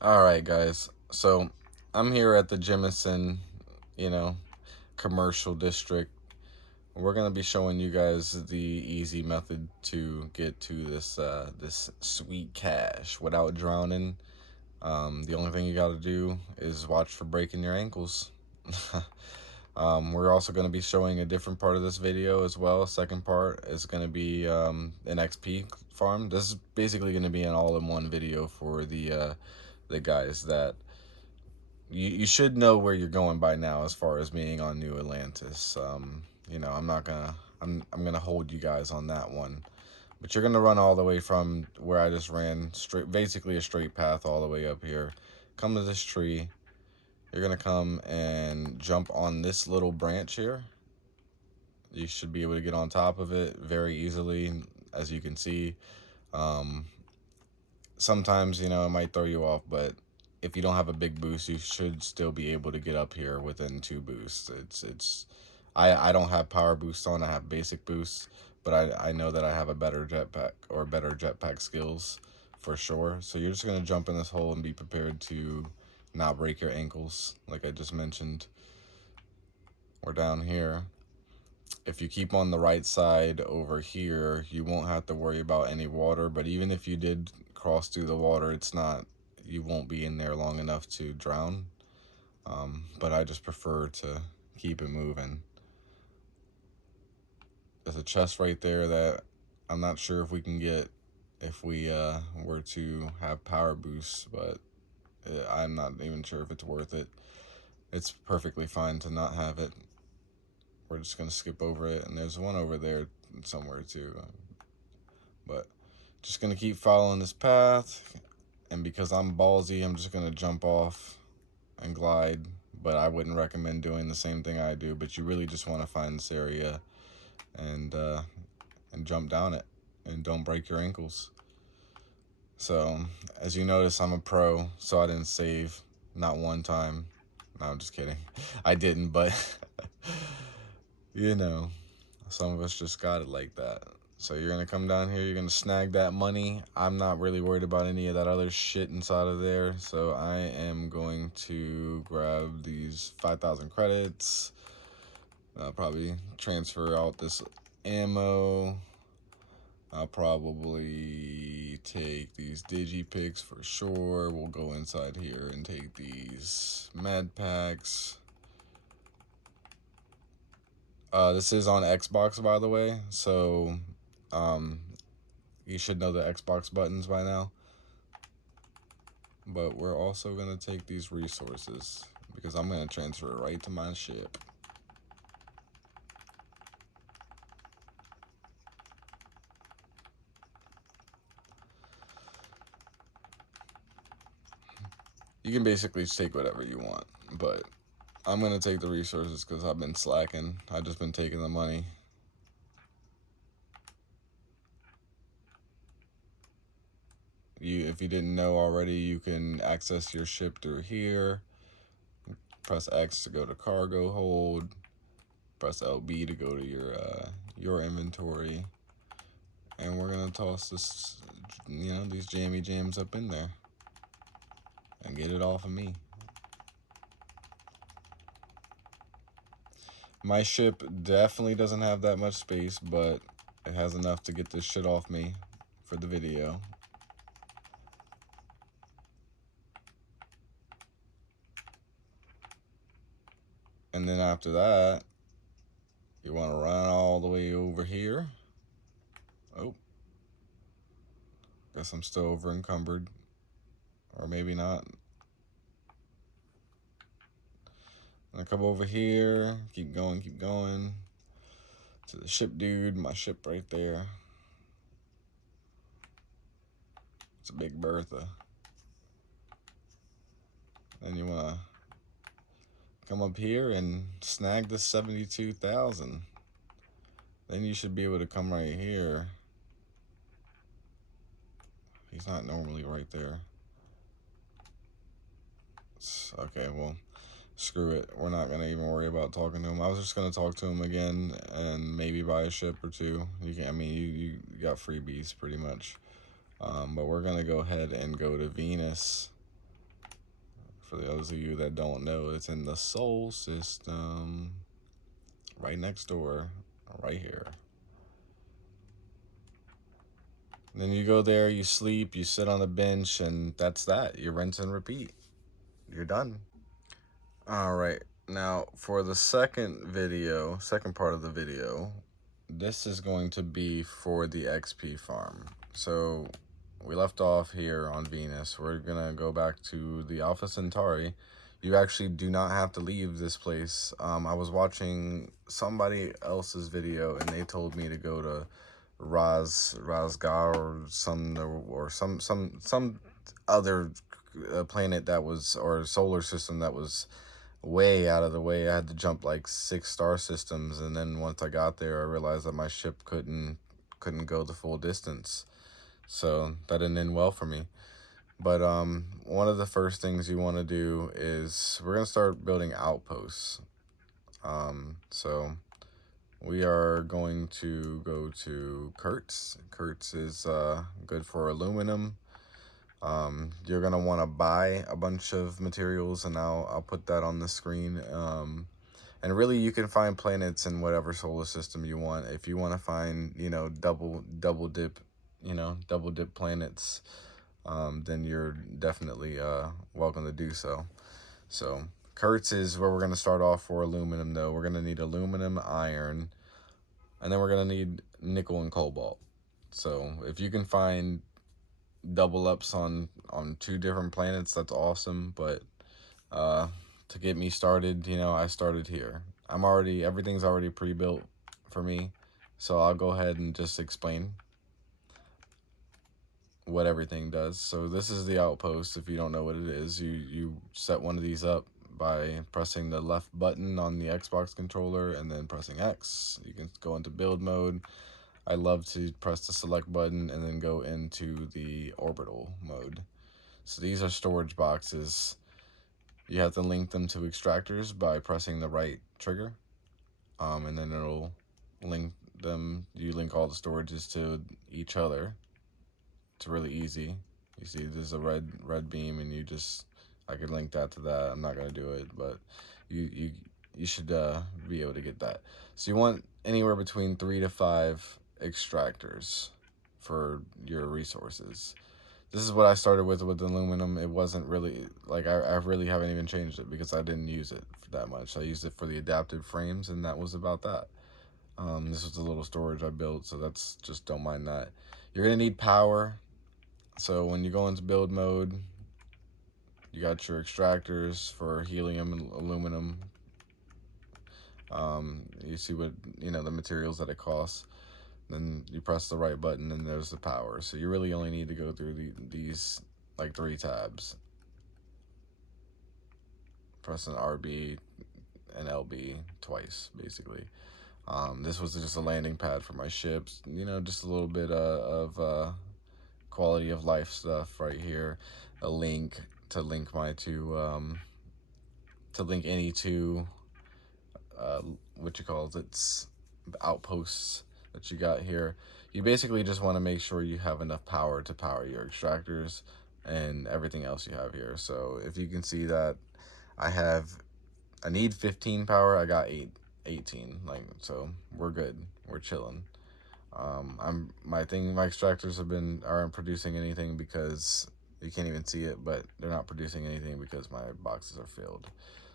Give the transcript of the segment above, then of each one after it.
All right, guys. So I'm here at the Jemison, you know, commercial district. We're gonna be showing you guys the easy method to get to this sweet cash without drowning. The only thing you got to do is watch for breaking your ankles. We're also going to be showing a different part of this video as well. Second part is going to be an XP farm. This is basically going to be an all-in-one video for the guys that you should know where you're going by now as far as being on New Atlantis. I'm not gonna I'm gonna hold you guys on that one, but you're gonna run all the way from where I just ran straight, basically a straight path all the way up here. Come to this tree. You're gonna come and jump on this little branch here. You should be able to get on top of it very easily, as you can see. Um, Sometimes it might throw you off, but if you don't have a big boost, you should still be able to get up here within 2 boosts. I don't have power boost on. I have basic boosts, but I know that I have a better jetpack or better jetpack skills for sure. So you're just gonna jump in this hole and be prepared to not break your ankles, like I just mentioned. We're down here. If you keep on the right side over here, you won't have to worry about any water. But even if you did cross through the water, you won't be in there long enough to drown. But I just prefer to keep it moving. There's a chest right there that I'm not sure if we can get if we were to have power boosts, but I'm not even sure if it's worth it. It's perfectly fine to not have it. We're just gonna skip over it, and there's one over there somewhere too. But just gonna keep following this path, and because I'm ballsy, I'm just gonna jump off and glide. But I wouldn't recommend doing the same thing I do. But you really just want to find this area and jump down it, and don't break your ankles. So as you notice, I'm a pro, so I didn't save not one time. No, I'm just kidding. I didn't, but you know, some of us just got it like that. So you're gonna come down here, you're gonna snag that money. I'm not really worried about any of that other shit inside of there. So I am going to grab these 5,000 credits. I'll probably transfer out this ammo. I'll probably take these digipicks for sure. We'll go inside here and take these med packs. This is on Xbox, by the way, so you should know the Xbox buttons by now. But we're also going to take these resources because I'm going to transfer it right to my ship. You can basically take whatever you want, but I'm going to take the resources because I've been slacking. I've just been taking the money. If you didn't know already, you can access your ship through here. Press X to go to cargo hold. Press LB to go to your inventory. And we're gonna toss these jammy jams up in there and get it off of me. My ship definitely doesn't have that much space, but it has enough to get this shit off me for the video. And then after that, you want to run all the way over here. Oh, guess I'm still over encumbered, or maybe not. And I come over here, keep going to the ship, dude. My ship right there. It's a Big Bertha. Then you want to come up here and snag the 72,000. Then you should be able to come right here. He's not normally right there. Okay, well, screw it. We're not going to even worry about talking to him. I was just going to talk to him again and maybe buy a ship or two. You got freebies pretty much. But we're going to go ahead and go to Venus. For those of you that don't know, it's in the Sol system, right next door, right here. And then you go there, you sleep, you sit on a bench, and that's that. You rinse and repeat. You're done. All right. Now, for the second part of the video, this is going to be for the XP farm. So, we left off here on Venus. We're going to go back to the Alpha Centauri. You actually do not have to leave this place. I was watching somebody else's video, and they told me to go to Razgar or some other planet that was, or solar system that was way out of the way. I had to jump like 6 star systems, and then once I got there, I realized that my ship couldn't go the full distance. So that didn't end well for me. But one of the first things you want to do is we're gonna start building outposts. So we are going to go to Kurtz. Kurtz is good for aluminum. You're gonna want to buy a bunch of materials, and I'll put that on the screen. And really, you can find planets in whatever solar system you want. If you want to find, double dip planets, then you're definitely welcome to do so. So Kurtz is where we're gonna start off for aluminum. Though we're gonna need aluminum, iron, and then we're gonna need nickel and cobalt. So if you can find double ups on 2 different planets, that's awesome. But to get me started, I started here. Everything's already pre-built for me, so I'll go ahead and just explain what everything does. So this is the outpost. If you don't know what it is, you set one of these up by pressing the left button on the Xbox controller and then pressing X. You can go into build mode. I love to press the select button and then go into the orbital mode. So these are storage boxes. You have to link them to extractors by pressing the right trigger, and then it'll link them. You link all the storages to each other. It's really easy. You see there's a red beam, and I could link that to that. I'm not gonna do it, but you should be able to get that. So you want anywhere between 3 to 5 extractors for your resources. This is what I started with aluminum. It wasn't really, like, I really haven't even changed it because I didn't use it that much. I used it for the adaptive frames, and that was about that. This was a little storage I built, so don't mind that. You're going to need power. So when you go into build mode, you got your extractors for helium and aluminum. You see what, the materials that it costs. Then you press the right button, and there's the power. So you really only need to go through these like 3 tabs. Pressing RB and LB twice, basically. This was just a landing pad for my ships. Just a little bit of quality of life stuff right here. A link to link my to link any 2 outposts that you got here. You basically just want to make sure you have enough power to power your extractors and everything else you have here. So if you can see that I need 15 power, I got 18, so we're good, we're chilling. My extractors aren't producing anything because you can't even see it, but they're not producing anything because my boxes are filled.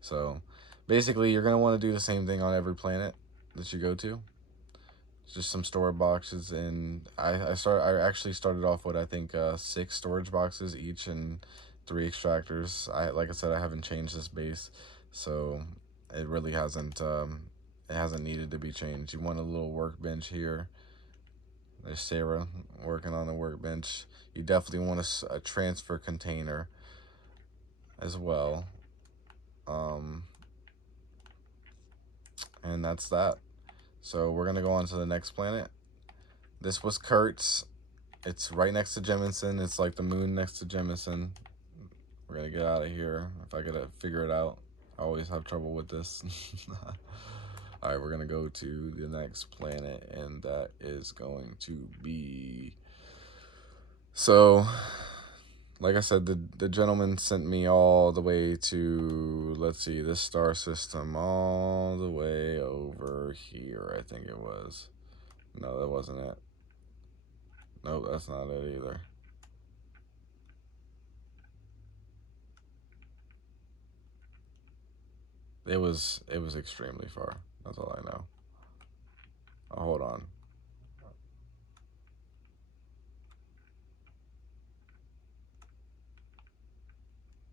So basically you're going to want to do the same thing on every planet that you go to. Just some storage boxes, and I actually started off with, I think, 6 storage boxes each and 3 extractors. Like I said, I haven't changed this base, so it really hasn't needed to be changed. You want a little workbench here. There's Sarah working on the workbench. You definitely want a transfer container as well. And that's that. So we're going to go on to the next planet. This was Kurtz. It's right next to Jemison. It's like the moon next to Jemison. We're going to get out of here if I gotta figure it out. I always have trouble with this. Alright, we're going to go to the next planet, and that is going to be... So, like I said, the gentleman sent me all the way to, let's see, this star system, all the way over here, I think it was. No, that wasn't it. Nope, that's not it either. It was extremely far. That's all I know. Oh, hold on.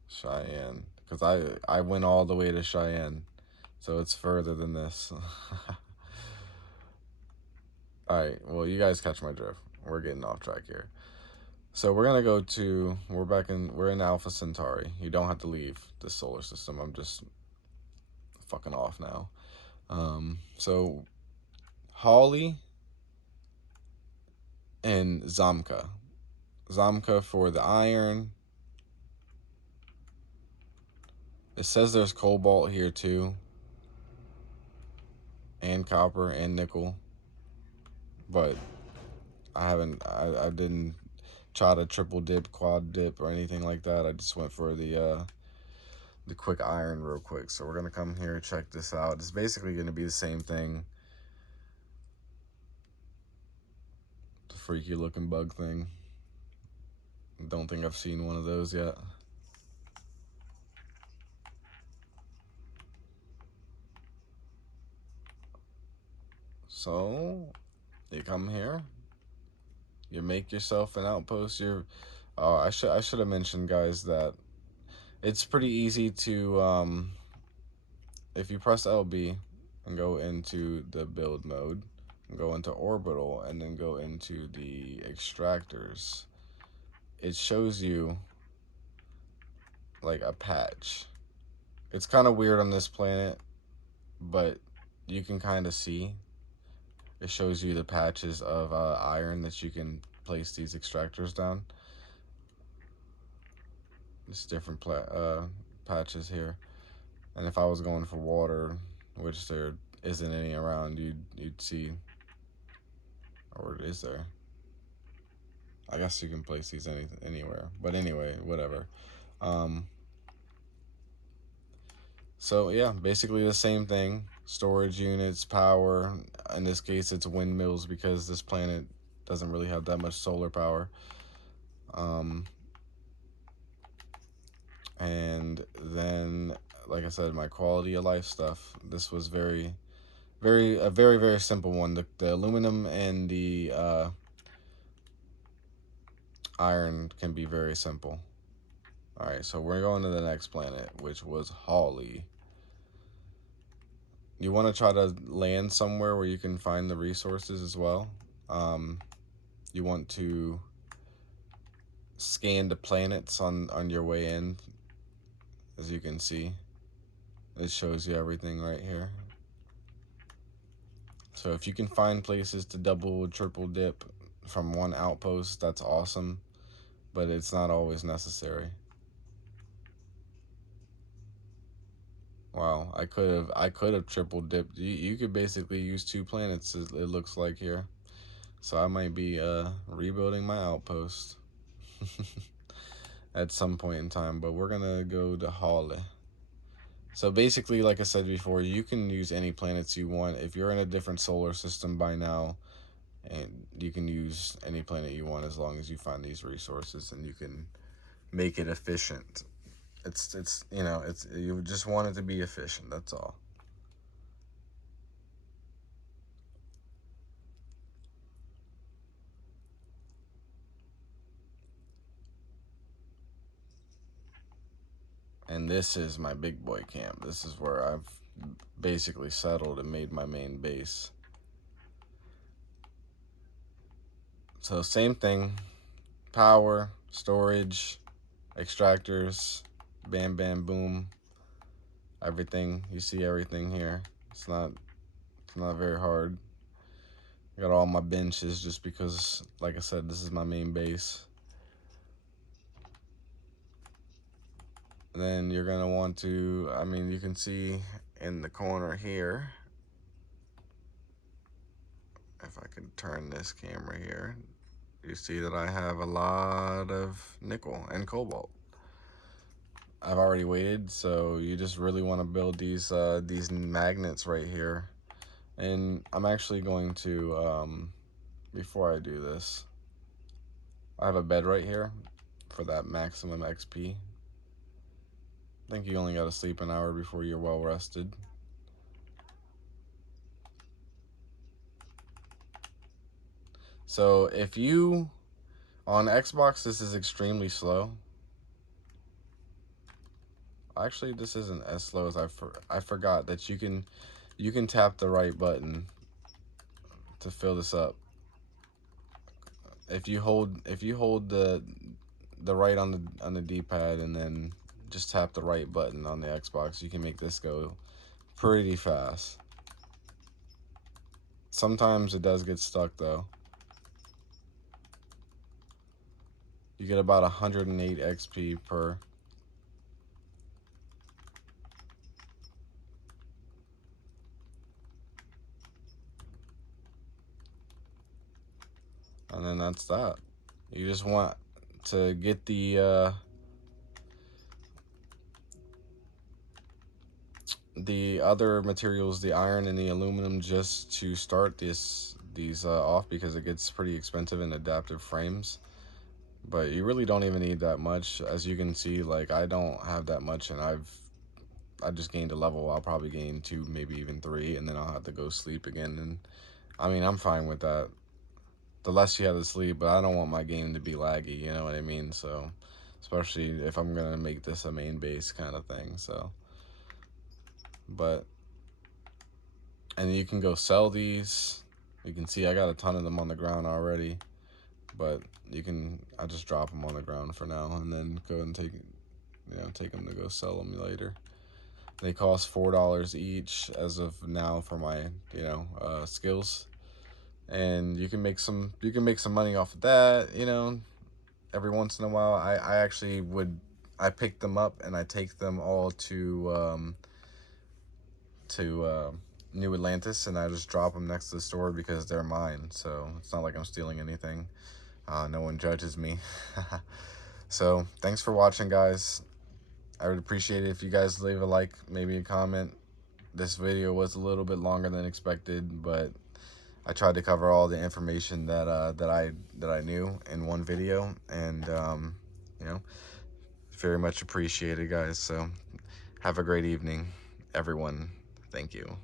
Cheyenne, because I went all the way to Cheyenne, so it's further than this. All right, well, you guys catch my drift. We're getting off track here. So we're gonna go to we're in Alpha Centauri. You don't have to leave the solar system. I'm just fucking off now. So Hawley and Zamka. Zamka for the iron. It says there's cobalt here too, and copper and nickel, but I didn't try to triple dip, quad dip, or anything like that. I just went for the quick iron real quick. So we're gonna come here, check this out. It's basically gonna be the same thing. The freaky looking bug thing. Don't think I've seen one of those yet. So you come here, you make yourself an outpost. I should have mentioned, guys, that it's pretty easy to if you press LB and go into the build mode, go into orbital, and then go into the extractors, it shows you like a patch. It's kind of weird on this planet, but you can kind of see. It shows you the patches of iron that you can place these extractors down. There's different patches here. And if I was going for water, which there isn't any around, you'd see, or is there? I guess you can place these anywhere. But anyway, whatever. Um, so yeah, basically the same thing. Storage units, power. In this case, it's windmills because this planet doesn't really have that much solar power. Um, and then, like I said, my quality of life stuff. This was very simple one. The aluminum and the iron can be very simple. All right, so we're going to the next planet, which was Hawley. You want to try to land somewhere where you can find the resources as well. You want to scan the planets on your way in. As you can see, it shows you everything right here. So if you can find places to double, triple dip from one outpost, that's awesome, but it's not always necessary. Wow, I could have triple dipped. You could basically use two planets. It looks like here. So I might be rebuilding my outpost at some point in time. But we're gonna go to Hawley. So basically, like I said before, you can use any planets you want. If you're in a different solar system by now, and you can use any planet you want as long as you find these resources and you can make it efficient. It's it's you just want it to be efficient. That's all. And this is my big boy camp. This is where I've basically settled and made my main base. So same thing, power, storage, extractors, bam bam boom, everything. You see everything here. It's not very hard. I got all my benches just because, like I said, this is my main base. And then you're gonna want to, I mean, you can see in the corner here, if I can turn this camera here, you see that I have a lot of nickel and cobalt. I've already waited, so you just really want to build these magnets right here. And I'm actually going to, before I do this, I have a bed right here for that maximum XP. I think you only got to sleep an hour before you're well rested. So if you, on Xbox, this is extremely slow. Actually, this isn't as slow as I forgot that you can tap the right button to fill this up. If you hold the right on the D-pad and then just tap the right button on the Xbox, you can make this go pretty fast. Sometimes it does get stuck though. You get about 108 XP per. And then that's that. You just want to get the other materials, the iron and the aluminum, just to start these off, because it gets pretty expensive in adaptive frames. But you really don't even need that much. As you can see, like, I don't have that much, and I just gained a level. I'll probably gain 2, maybe even 3, and then I'll have to go sleep again. And I mean, I'm fine with that. The less you have to sleep, but I don't want my game to be laggy, you know what I mean? So, especially if I'm gonna make this a main base kind of thing. So, but, and you can go sell these. You can see I got a ton of them on the ground already, but you can, I just drop them on the ground for now and then go and take them to go sell them later. They cost $4 each as of now for my skills, and you can make some money off of that, every once in a while. I actually pick them up and I take them all to New Atlantis, and I just drop them next to the store because they're mine. So it's not like I'm stealing anything. No one judges me. So thanks for watching, guys. I would appreciate it if you guys leave a like, maybe a comment. This video was a little bit longer than expected, but I tried to cover all the information that I knew in one video, and very much appreciated, guys. So have a great evening, everyone. Thank you.